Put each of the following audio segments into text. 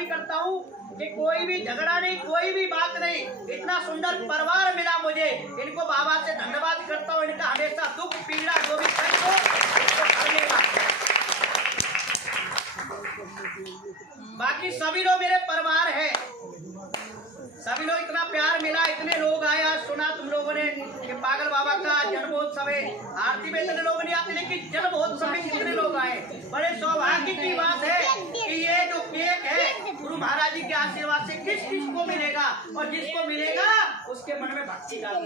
ही करता हूँ कि कोई भी झगड़ा नहीं, कोई भी बात नहीं, इतना सुंदर परिवार मिला मुझे। इनको बाबा से धन्यवाद करता हूँ। इनका हमेशा दुख पीड़ा जो भी कष्ट हो इसको कर लेगा। बाकी सभी लोग मेरे परिवार है, सभी लोग इतना प्यार मिला, इतने लोग आए। आज सुना तुम लोगों ने कि पागल बाबा का जन्मोत्सव है। आरती में इतने लोग नहीं आते, लेकिन जन्मोत्सव में कितने लोग आए। बड़े सौभाग्य की बात है कि ये जो केक है गुरु महाराज जी के आशीर्वाद से किस किस को मिलेगा, और जिसको मिलेगा उसके मन में भक्ति का हो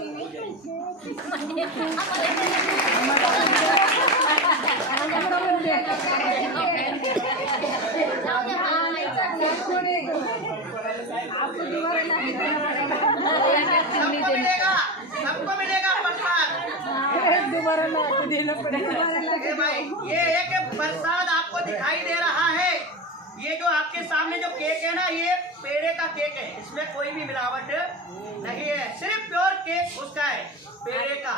सबको मिलेगा प्रसाद। दोबारा ला देना पड़ेगा भाई, ये एक प्रसाद आपको दिखाई दे रहा है। ये जो आपके सामने जो केक है ना, ये पेड़े का केक है, इसमें कोई भी मिलावट नहीं है, सिर्फ प्योर केक उसका है, पेड़े का।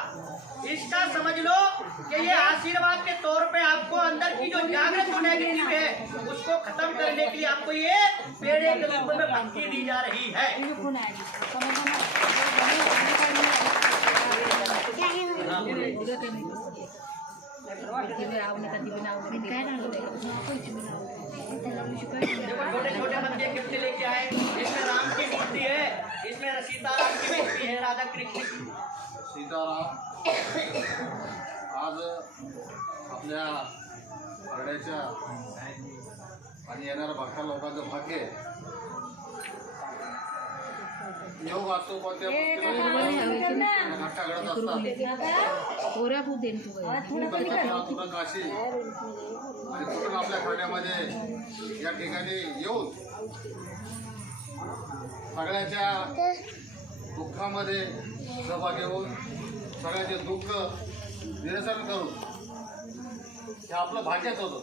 इसका समझ लो कि ये आशीर्वाद के तौर पे आपको अंदर की जो जागृत नेगेटिव है उसको खत्म करने के लिए आपको ये पेड़े के रूप में भक्ति दी जा रही है। छोटे छोटे बच्चे गिफ्ट लेके आए। इसमें राम की मूर्ति है, इसमें सीताराम की मूर्ति है, राधा कृष्ण की। सीताराम आज आपल्या हरड्याच्या आणि येणाऱ्या भक्ता लोकांचं भाग्य योग असतो, पण त्या घट्टा घडत असतात। तुला काशी आणि कुठून आपल्या खाण्यामध्ये या ठिकाणी येऊन सगळ्याच्या दुःखामध्ये सहभागी होऊन सगळ्याचे दुःख निरसन करून हे आपलं भाग्यच होतं।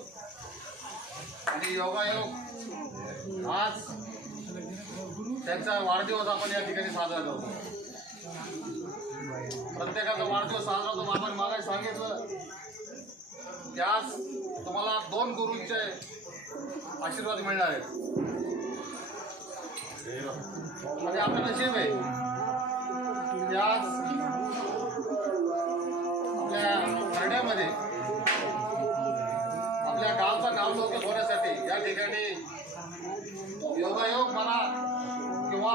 आणि योगायोग आज त्यांचा वाढदिवस आपण या ठिकाणी साजरा करतो। प्रत्येकाचा वाढदिवस साजरा होतो। आपण मागे सांगितलं त्यास तुम्हाला 2 गुरूंचे आशीर्वाद मिळणार आहेत। म्हणजे आपलं नशीब आहे त्यास आपल्या हरण्यामध्ये आपल्या गावचा नावलौकिक होण्यासाठी या ठिकाणी योगायोग म्हणा किंवा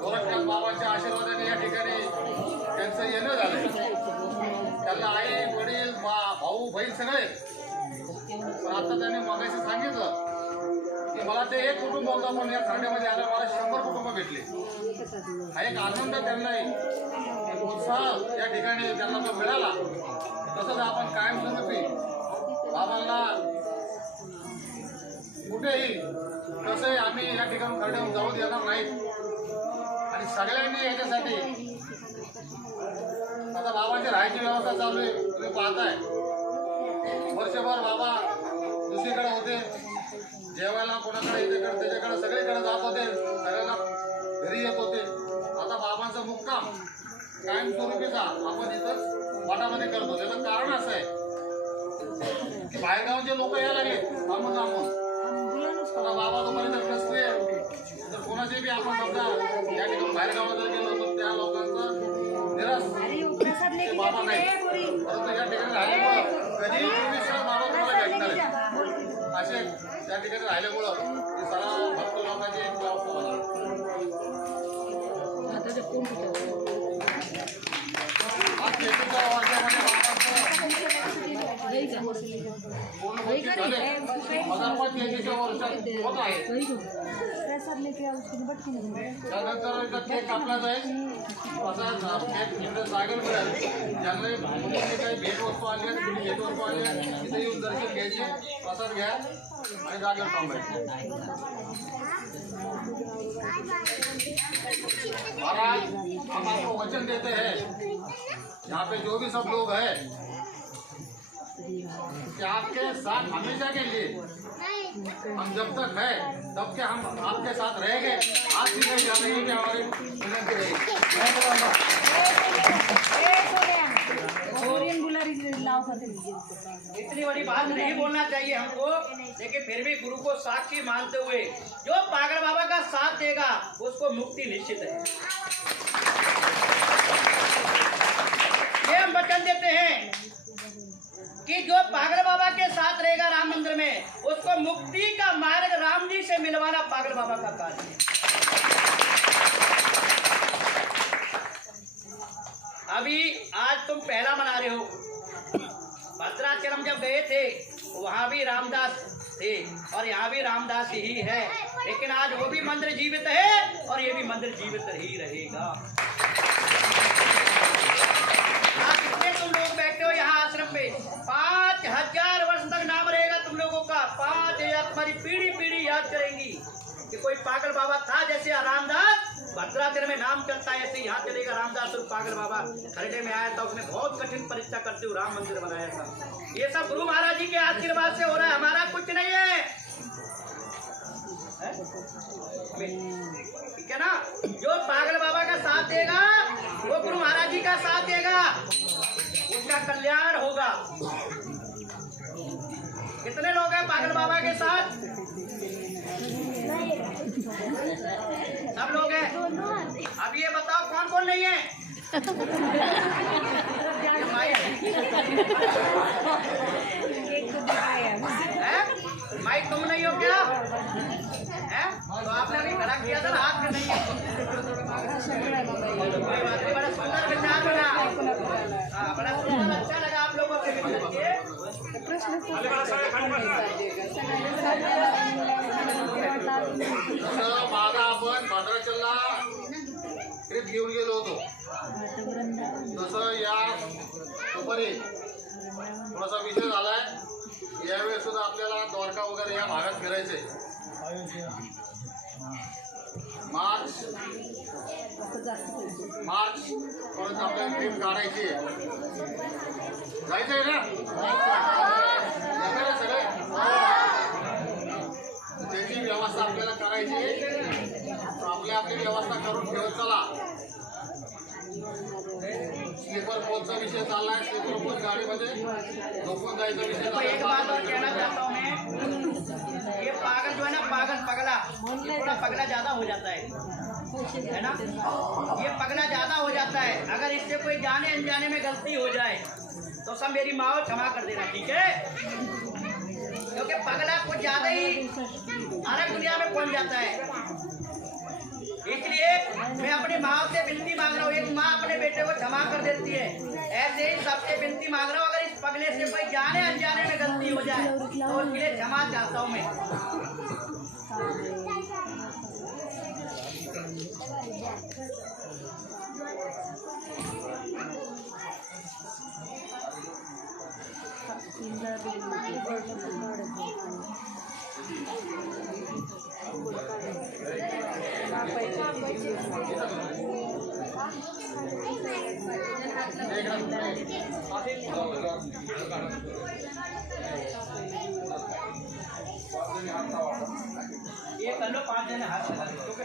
गोरखनाथ बाबांच्या आशीर्वादाने या ठिकाणी त्यांचं येणं झालंय। त्यांना आई वडील भाऊ बहीण सगळे, पण आता त्यांनी मगाशी सांगितलं की मला ते एक कुटुंब होतं, पण या खांड्यामध्ये आलं मला 100 कुटुंब भेटले। हा एक आनंद त्यांना उत्साह या ठिकाणी त्यांना जो मिळाला, तसंच आपण कायमस्वरूपी बाबांना कुठेही कसंही आम्ही या ठिकाणी खरड्यावर जाऊ देणार नाहीत। आणि सगळ्यांनी याच्यासाठी आता बाबांची राहायची व्यवस्था चालू आहे, तुम्ही पाहताय। वर्षभर बाबा दुसरीकडे होते, जेवायला कोणाकडे इथेकडे त्याच्याकडे सगळीकडे जात होते, सगळ्यांना घरी येत होते। आता बाबांचा मुक्काम कायमस्वरूपीचा आपण इथंच मठामध्ये करतो। त्याचं कारण असं आहे की बाहेरगावचे लोक यायला लागले थांबून थांबून। आता बाबा तुम्हाला जर नसले तर कोणाचे बी आपण समजा या ठिकाणी बाहेरगावात जर गेलो तर त्या लोकांचं निराश बाबा नाही, परंतु या ठिकाणी राहिल्यामुळं कधी 24 तास बाबा तुम्हाला भेटणार आहे। असे त्या ठिकाणी राहिल्यामुळं ते सर्व भक्त लोकांची एक व्यवस्था त्यानंतर केक कापला जाईल। असा केक जागेवर मिळेल। ज्यांना काही भेटवस्तू आली आहेत, भेटवस्तू आली आहेत, तिथे येऊन दर्शन घ्यायचे, प्रसाद घ्या आणि जागेवर थांबायचे। महाराज हम आपको वचन देते हैं, यहाँ पे जो भी सब लोग हैं कि आपके साथ हमेशा के लिए हम जब तक है तब के हम आपके साथ रहेंगे। आज भी नहीं जाते हैं कि हमारी विनती रहेगी। इतनी बड़ी बात नहीं बोलना चाहिए हमको, लेकिन फिर भी गुरु को साक्षी मानते हुए जो पागल बाबा का साथ देगा उसको मुक्ति निश्चित है। ये हम वचन देते हैं कि जो पागल बाबा के साथ रहेगा राम मंदिर में, उसको मुक्ति का मार्ग राम जी से मिलवाना पागल बाबा का कार्य है। अभी आज तुम पहला मना रहे हो, भद्राचलम जब गए थे वहां भी रामदास थे और यहाँ भी रामदास ही है, लेकिन आज वो भी मंदिर जीवित है और ये भी मंदिर जीवित ही रहेगा। आज कितने तुम लोग बैठे हो यहाँ आश्रम में, 5000 वर्ष तक नाम रहेगा तुम लोगों का। 5000 तुम्हारी पीढ़ी पीढ़ी याद करेंगी कि कोई पागल बाबा था। जैसे रामदास भद्राचल में नाम चलता है, ऐसे यहाँ चलेगा रामदास और पागल बाबा खरडे में आया था, उसने बहुत कठिन परीक्षा करते हुए राम मंदिर बनाया था। ये सब गुरु महाराज जी के आशीर्वाद से हो रहा है, हमारा कुछ नहीं है, ठीक है ना। जो पागल बाबा का साथ देगा वो गुरु महाराज जी का साथ देगा, उसका कल्याण होगा। कितने लोग हैं पागल बाबा के साथ? सब लोग हैं। अब ये बताओ कौन कौन नहीं है? माइक तुम नहीं हो क्या? है? तो आपने अभी खड़ा किया था ना, हाथ में नहीं है। बड़ा सुंदर विचार बना, हाँ बड़ा सुंदर, अच्छा लगा आप लोगों से मिल करके। मागा आपण भद्राचलला ट्रिप घेऊन गेलो होतो, तसं या दुपारी थोडासा विषय झालाय। यावेळेस सुद्धा आपल्याला द्वारका वगैरे या भागात फिरायचंय। मार्च पर्यंत आपल्याला ट्रिप काढायची आहे। जायचंय ना? येणार आहे सगळे? त्याची व्यवस्था आपल्याला करायची आहे, आपली व्यवस्था करून ठेवत चला। स्लीपर कोचचा विषय चाललाय, स्लीपर कोच गाडीमध्ये झोपून जायचा विषय तो एक बात और कहना चाहता हूँ मैं, ये पागल जो है ना, पगला ये थोड़ा पगला ज्यादा हो जाता है ना, ये पगला ज्यादा हो जाता है। अगर इससे कोई जाने अनजाने में गलती हो जाए तो सब मेरी माँ क्षमा कर देना, ठीक है? क्योंकि पगला कुछ ज्यादा ही अलग दुनिया में पहुंच जाता है। इसलिए मैं अपनी माँ से विनती मांग रहा हूँ, एक माँ अपने बेटे को क्षमा कर देती है, ऐसे ही सबसे विनती मांग रहा हूँ। अगर इस पगले से कोई जाने अनजाने में गलती हो जाए तो उसके लिए क्षमा चाहता हूँ मैं। ये कर लो, 5 जने हाथ लगा दो, क्योंकि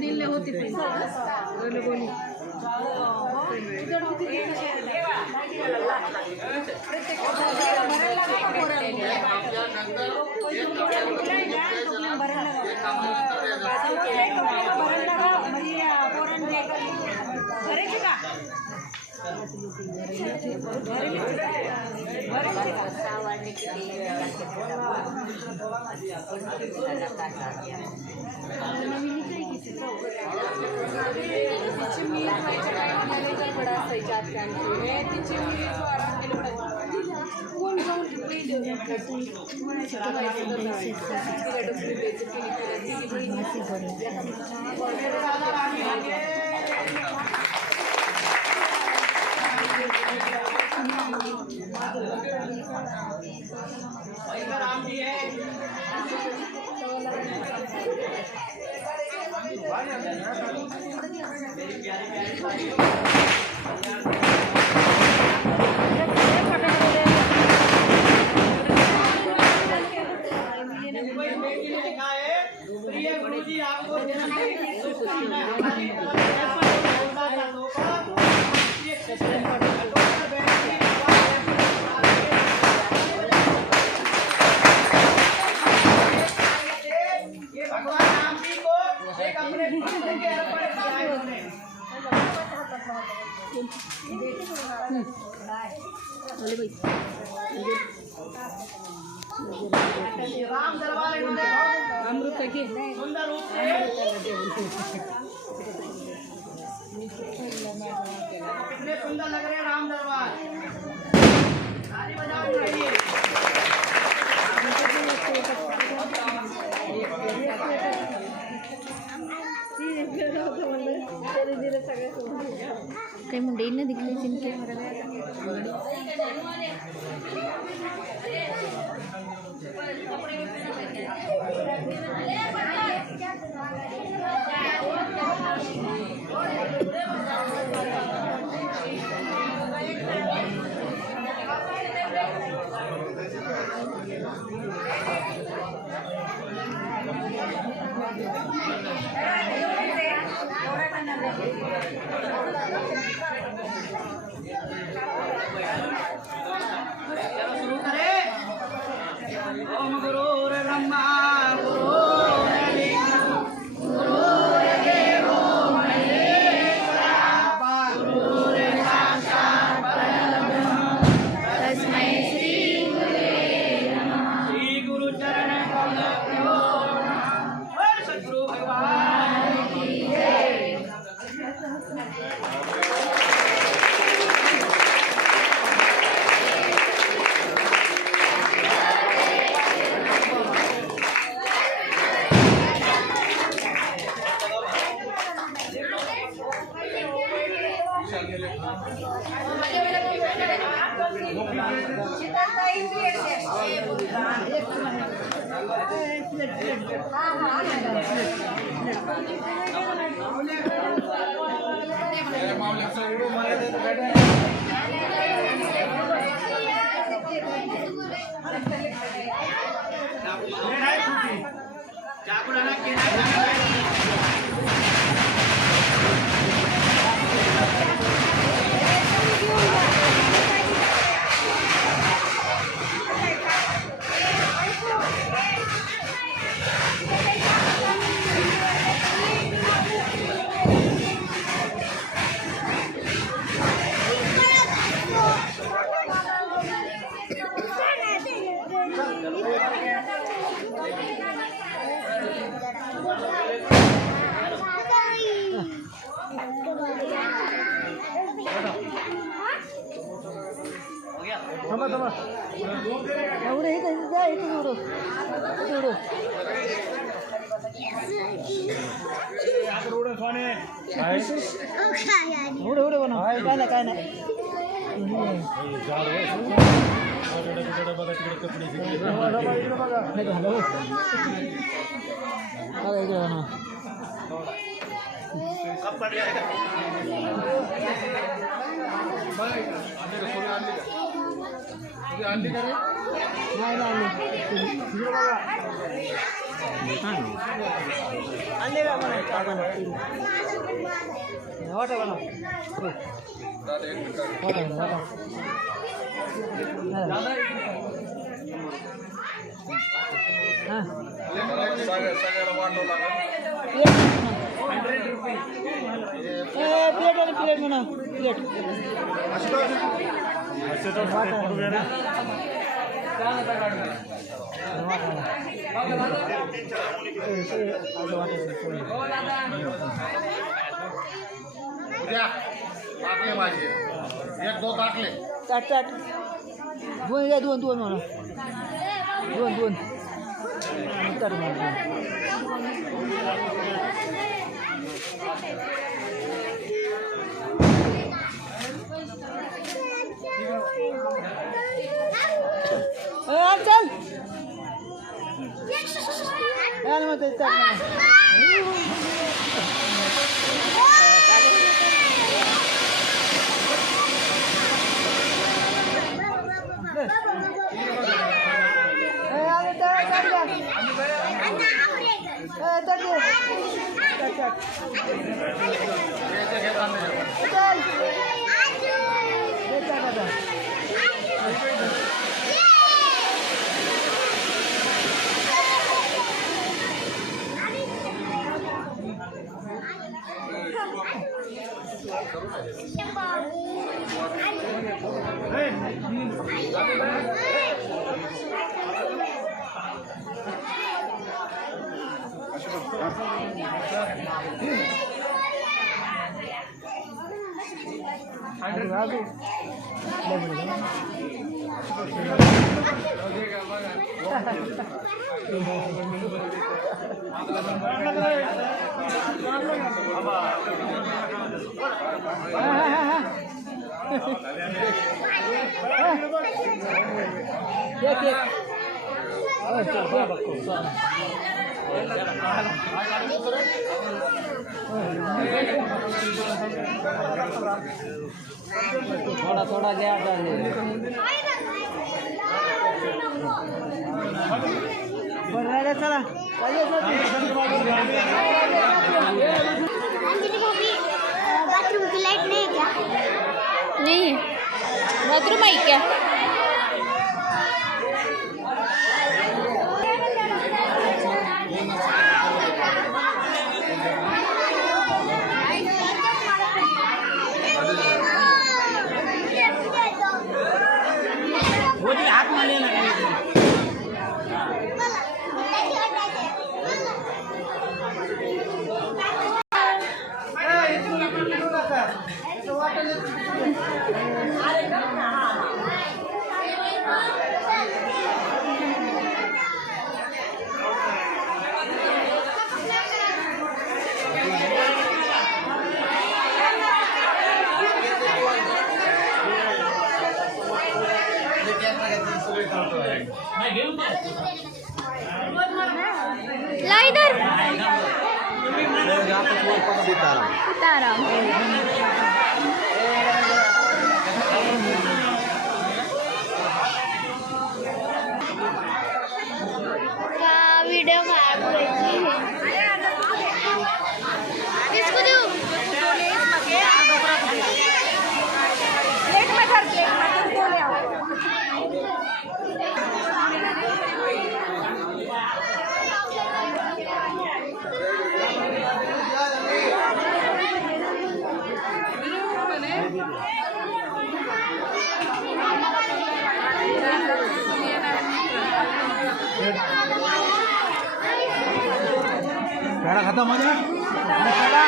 दिल्ली होती राम जी है। मेरी प्यारी प्यारी देखो इस बेटी ने लिखा है, प्रिय गुरु जी आपको जन्मदिन की शुभकामनाएं। हमारी तरफ से आपको जोरदार का तोहफा, ये सिस्टम पर डॉक्टर बेटी ये भगवान राम जी को एक अपने भक्त के अर्पण किया है उन्होंने। राम दरबार इन्होंने अमृत के सुंदर रूप से कितने सुंदर लग रहे हैं राम दरबार। ताली बजाओ रही काही मुंडेंना दिखले जिनके शुरू करें। ओम गुरुर्ब्रह्मा गुरुर्विष्णु गुरुर्देवो महेश्वरः गुरुर्साक्षात् परब्रह्म तस्मै श्री श्री गुरु चरण कमलभ्यो नमः। सद्गुरु भगवान की जय। चाकू लाना के एवढे हे जा इथून उडू उडू उडू उडू बनव काय नाही कब पड़ जाएगा। अंडी करे आणले का म्हणा वाटा बनव सगळ्याला वाटव लागेल प्लेट आणि प्लेट म्हणा प्लेट उद्या टाकले माझे एक दो टाकले ताट ताट दोन या दोन दोन म्हणा दोन दोन ताट म्हणा चल यार मग ते ताट थोड़ा थोड़ा गया चला बाथरूम की लाइट नहीं है क्या? नहीं है बाथरूम आई क्या? वो हाथ में लेना ला इधर सीताराम का वीडियो खराब हुई थी इसको दो प्लेट में धर के को ले आओ पेड़ा खत्म हो जाए पेड़ा